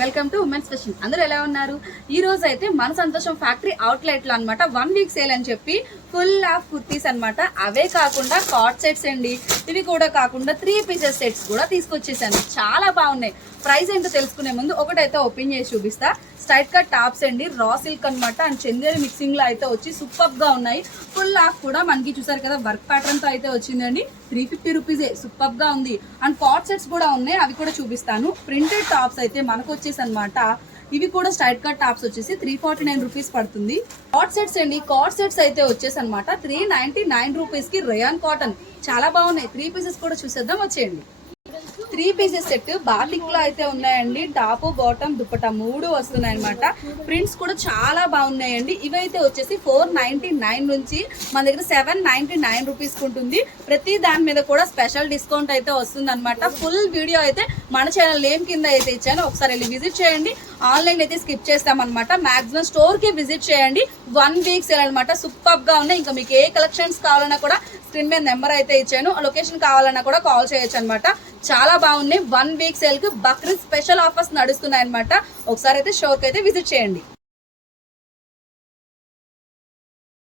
Welcome to women's fashion. అందరూ ఎలా ఉన్నారు? ఈ రోజు అయితే మన సంతోషం ఫ్యాక్టరీ అవుట్లెట్ లో అన్నమాట 1 వీక్ సేల్ అని చెప్పి ఫుల్ ఆఫ్ కుర్తీస్ అన్నమాట. అవే కాకుండా కార్డ్ సెట్స్ అండి, ఇవి కూడా కాకుండా 3 పీసెస్ సెట్స్ కూడా తీసుకొచ్చేసాను. చాలా బాగున్నాయి. ప్రైస్ ఏంటో తెలుసుకునే ముందు ఒకటైతే ఓపెన్ చేసి చూపిస్తా. స్ట్రైట్ కట్ టాప్స్ అండి, రా సిల్క్ అనమాట అండ్ చందేరి మిక్సింగ్ లో అయితే వచ్చి సూపర్ గా ఉన్నాయి. ఫుల్ ఆఫ్ కూడా మనకి చూసారు కదా వర్క్ ప్యాటర్న్ తో అయితే వచ్చిందండి. 350 రూపీసే, సూపర్ గా ఉంది. అండ్ కార్డ్ సెట్స్ కూడా ఉన్నాయి, అవి కూడా చూపిస్తాను. ప్రింటెడ్ టాప్స్ అయితే మనకు వచ్చేసి అనమాట. ఇవి కూడా స్ట్రైట్ కట్ టాప్స్ వచ్చేసి 349 రూపీస్ పడుతుంది. కార్డ్ సెట్స్ అండి, కార్డ్ సెట్స్ అయితే వచ్చేసి అనమాట 399 రూపీస్ కి రేయాన్ కాటన్. చాలా బాగున్నాయి. 3 పీసెస్ కూడా చూసేద్దాం, వచ్చేయండి. 3 పీసెస్ సెట్ బాటిక్ లో అయితే ఉన్నాయండి. టాప్ బాటమ్ దుపట్టా 3 వస్తున్నాయి అనమాట. ప్రింట్స్ కూడా చాలా బాగున్నాయండి. ఇవైతే వచ్చేసి 499 నుంచి మన దగ్గర 799 రూపీస్ ఉంటుంది. ప్రతి దాని మీద కూడా స్పెషల్ డిస్కౌంట్ అయితే వస్తుంది అనమాట. ఫుల్ వీడియో అయితే మన ఛానల్ నేమ్ కింద అయితే ఇచ్చాను, ఒకసారి వెళ్ళి విజిట్ చేయండి. ఆన్లైన్ అయితే స్కిప్ చేస్తామన్నమాట. మాక్సిమం స్టోర్ కి విజిట్ చేయండి. 1 వీక్ సేల్ అనమాట. సూపర్ గా ఉన్నాయి. ఇంకా మీకు ఏ కలెక్షన్స్ కావాలన్నా కూడా స్క్రీన్ మీద నెంబర్ అయితే ఇచ్చాను, లొకేషన్ కావాలన్నా కూడా కాల్ చేయొచ్చు అనమాట. చాలా బాగున్నాయి. 1 వీక్ సేల్ కి బక్రీద్ స్పెషల్ ఆఫర్స్ నడుస్తున్నాయి అనమాట. ఒకసారి అయితే షోర్ కి అయితే విజిట్ చేయండి.